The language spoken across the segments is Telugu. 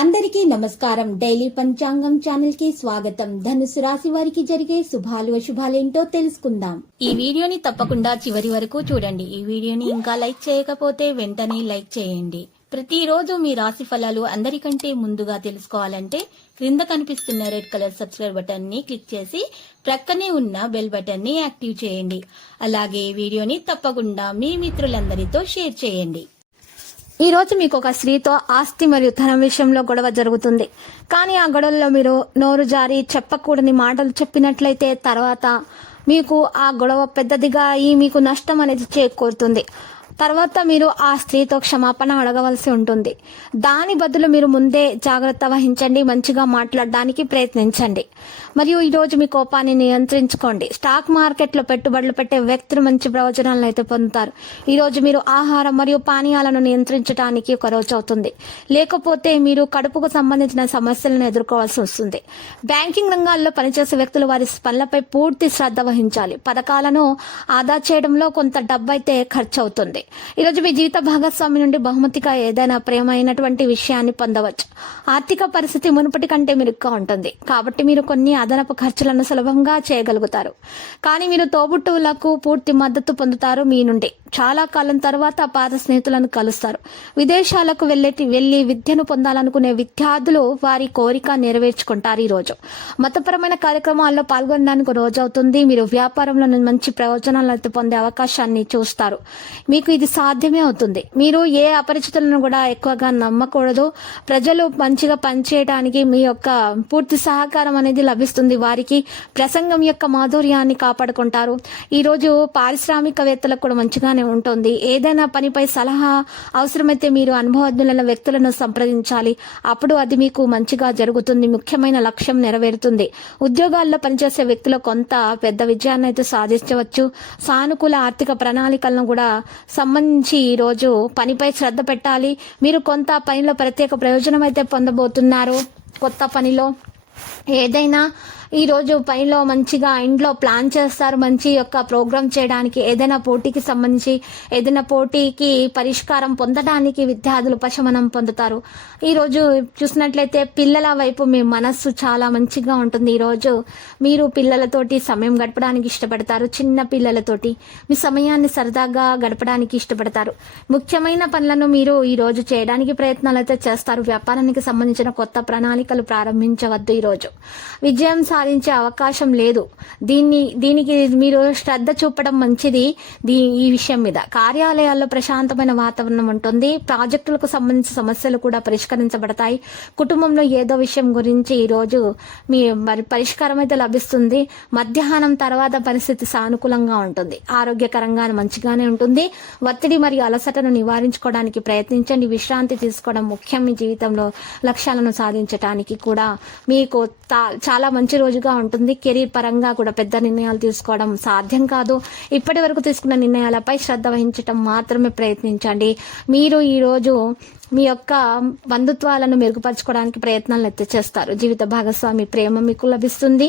అందరికీ నమస్కారం. డైలీ పంచాంగం ఛానల్ కి స్వాగతం. ధనుసు రాశి వారికి జరిగే శుభాలు అశుభాలేంటో తెలుసుకుందాం. ఈ వీడియోని తప్పకుండా చివరి వరకు చూడండి. ఈ వీడియోని ఇంకా లైక్ చేయకపోతే వెంటనే లైక్ చేయండి. ప్రతిరోజు మీ రాశి ఫలాలు అందరికంటే ముందుగా తెలుసుకోవాలంటే క్రింద కనిపిస్తున్న రెడ్ కలర్ సబ్స్క్రైబ్ బటన్ ని క్లిక్ చేసి ప్రక్కనే ఉన్న బెల్ బటన్ ని యాక్టివ్ చేయండి. అలాగే వీడియోని తప్పకుండా మీ మిత్రులందరితో షేర్ చేయండి. ఈ రోజు మీకు ఒక స్త్రీతో ఆస్తి మరియు ధనం విషయంలో గొడవ జరుగుతుంది. కానీ ఆ గొడవల్లో మీరు నోరు జారి చెప్పకూడని మాటలు చెప్పినట్లయితే తర్వాత మీకు ఆ గొడవ పెద్దదిగా మీకు నష్టం అనేది చేకూరుతుంది. తర్వాత మీరు ఆ స్త్రీతో క్షమాపణ అడగవలసి ఉంటుంది. దాని బదులు మీరు ముందే జాగ్రత్త వహించండి. మంచిగా మాట్లాడడానికి ప్రయత్నించండి. మరియు ఈరోజు మీ కోపాన్ని నియంత్రించుకోండి. స్టాక్ మార్కెట్లో పెట్టుబడులు పెట్టే వ్యక్తులు మంచి ప్రయోజనాలను అయితే పొందుతారు. ఈరోజు మీరు ఆహారం మరియు పానీయాలను నియంత్రించడానికి ఒక రోజు అవుతుంది. లేకపోతే మీరు కడుపుకు సంబంధించిన సమస్యలను ఎదుర్కోవాల్సి వస్తుంది. బ్యాంకింగ్ రంగాల్లో పనిచేసే వ్యక్తులు వారి పనులపై పూర్తి శ్రద్ధ వహించాలి. పథకాలను ఆదా చేయడంలో కొంత డబ్బు అయితే ఖర్చు అవుతుంది. ఈరోజు మీ జీవిత భాగస్వామి నుండి బహుమతిగా ఏదైనా ప్రియమైనటువంటి విషయాన్ని పొందవచ్చు. ఆర్థిక పరిస్థితి మునుపటి కంటే మెరుగ్గా ఉంటుంది. కాబట్టి మీరు కొన్ని అదనపు ఖర్చులను సులభంగా చేయగలుగుతారు. కానీ మీరు తోబుట్టువులకు పూర్తి మద్దతు పొందుతారు. మీ నుండి చాలా కాలం తర్వాత పాత స్నేహితులను కలుస్తారు. విదేశాలకు వెళ్లి విద్యను పొందాలనుకునే విద్యార్థులు వారి కోరిక నెరవేర్చుకుంటారు. ఈ రోజు మతపరమైన కార్యక్రమాల్లో పాల్గొనడానికి రోజు అవుతుంది. మీరు వ్యాపారంలో మంచి ప్రయోజనాలను పొందే అవకాశాన్ని చూస్తారు. మీకు ఇది సాధ్యమే అవుతుంది. మీరు ఏ అపరిచితులను కూడా ఎక్కువగా నమ్మకూడదు. ప్రజలు మంచిగా పనిచేయడానికి మీ యొక్క పూర్తి సహకారం అనేది లభిస్తుంది. వారికి ప్రసంగం యొక్క మాధుర్యాన్ని కాపాడుకుంటారు. ఈ రోజు పారిశ్రామికవేత్తలకు కూడా మంచిగానే ఉంటుంది. ఏదైనా పనిపై సలహా అవసరమైతే మీరు అనుభవజ్ఞులైన వ్యక్తులను సంప్రదించాలి. అప్పుడు అది మీకు మంచిగా జరుగుతుంది. ముఖ్యమైన లక్ష్యం నెరవేరుతుంది. ఉద్యోగాల్లో పనిచేసే వ్యక్తులు కొంత పెద్ద విజయాన్ని అయితే సాధించవచ్చు. సానుకూల ఆర్థిక ప్రణాళికలను కూడా సంబంధించి ఈ రోజు పనిపై శ్రద్ధ పెట్టాలి. మీరు కొంత పనిలో ప్రత్యేక ప్రయోజనం అయితే పొందబోతున్నారు. కొత్త పనిలో ఏదైనా ఈ రోజు పనిలో మంచిగా ఇంట్లో ప్లాన్ చేస్తారు. మంచి యొక్క ప్రోగ్రామ్ చేయడానికి ఏదైనా పోటీకి సంబంధించి ఏదైనా పోటీకి పరిష్కారం పొందడానికి విద్యార్థులు ఉపశమనం పొందుతారు. ఈ రోజు చూసినట్లయితే పిల్లల వైపు మీ మనస్సు చాలా మంచిగా ఉంటుంది. ఈ రోజు మీరు పిల్లలతోటి సమయం గడపడానికి ఇష్టపడతారు. చిన్న పిల్లలతోటి మీ సమయాన్ని సరదాగా గడపడానికి ఇష్టపడతారు. ముఖ్యమైన పనులను మీరు ఈ రోజు చేయడానికి ప్రయత్నాలు అయితే చేస్తారు. వ్యాపారానికి సంబంధించిన కొత్త ప్రణాళికలు ప్రారంభించవద్దు. ఈ రోజు విజయం సాధించే అవకాశం లేదు. దీనికి మీరు శ్రద్ధ చూపడం మంచిది. ఈ విషయం మీద కార్యాలయాల్లో ప్రశాంతమైన వాతావరణం ఉంటుంది. ప్రాజెక్టులకు సంబంధించిన సమస్యలు కూడా పరిష్కరించబడతాయి. కుటుంబంలో ఏదో విషయం గురించి ఈ రోజు మీ పరిష్కారం అయితే లభిస్తుంది. మధ్యాహ్నం తర్వాత పరిస్థితి సానుకూలంగా ఉంటుంది. ఆరోగ్యకరంగా మంచిగానే ఉంటుంది. ఒత్తిడి మరియు అలసటను నివారించుకోవడానికి ప్రయత్నించండి. విశ్రాంతి తీసుకోవడం ముఖ్యం. మీ జీవితంలో లక్ష్యాలను సాధించడానికి కూడా మీకు చాలా మంచి రోజుగా ఉంటుంది. కెరీర్ పరంగా కూడా పెద్ద నిర్ణయాలు తీసుకోవడం సాధ్యం కాదు. ఇప్పటి వరకు తీసుకున్న నిర్ణయాలపై శ్రద్ధ వహించడం మాత్రమే ప్రయత్నించండి. మీరు ఈ రోజు మీ యొక్క బంధుత్వాలను మెరుగుపరచుకోవడానికి ప్రయత్నాలు అయితే చేస్తారు. జీవిత భాగస్వామి ప్రేమ మీకు లభిస్తుంది.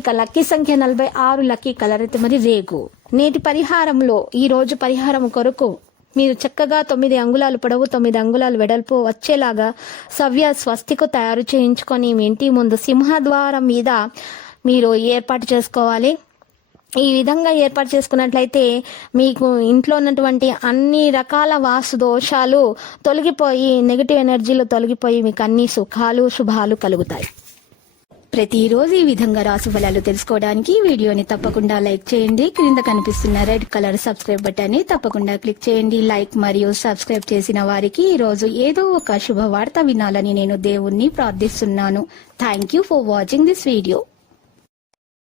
ఇక లక్కీ సంఖ్య 46, లక్కీ కలర్ అయితే మరి రేగు. నేటి పరిహారంలో ఈ రోజు పరిహారం కొరకు మీరు చక్కగా 9 అంగుళాలు పొడవు 9 అంగుళాలు వెడల్పు వచ్చేలాగా సవ్య స్వస్తికు తయారు చేయించుకొని మీ ఇంటి ముందు సింహద్వారం మీద మీరు ఏర్పాటు చేసుకోవాలి. ఈ విధంగా ఏర్పాటు చేసుకున్నట్లయితే మీకు ఇంట్లో ఉన్నటువంటి అన్ని రకాల వాస్తు దోషాలు తొలగిపోయి నెగిటివ్ ఎనర్జీలు తొలగిపోయి మీకు అన్ని సుఖాలు శుభాలు కలుగుతాయి. ప్రతిరోజు ఈ విధంగా రాశి ఫలాలు తెలుసుకోవడానికి వీడియోని తప్పకుండా లైక్ చేయండి. క్రింద కనిపిస్తున్న రెడ్ కలర్ సబ్స్క్రైబ్ బటన్ ని తప్పకుండా క్లిక్ చేయండి. లైక్ మరియు సబ్స్క్రైబ్ చేసిన వారికి ఈ రోజు ఏదో ఒక శుభవార్త వినాలని నేను దేవుణ్ణి ప్రార్థిస్తున్నాను. Thank you for watching this video.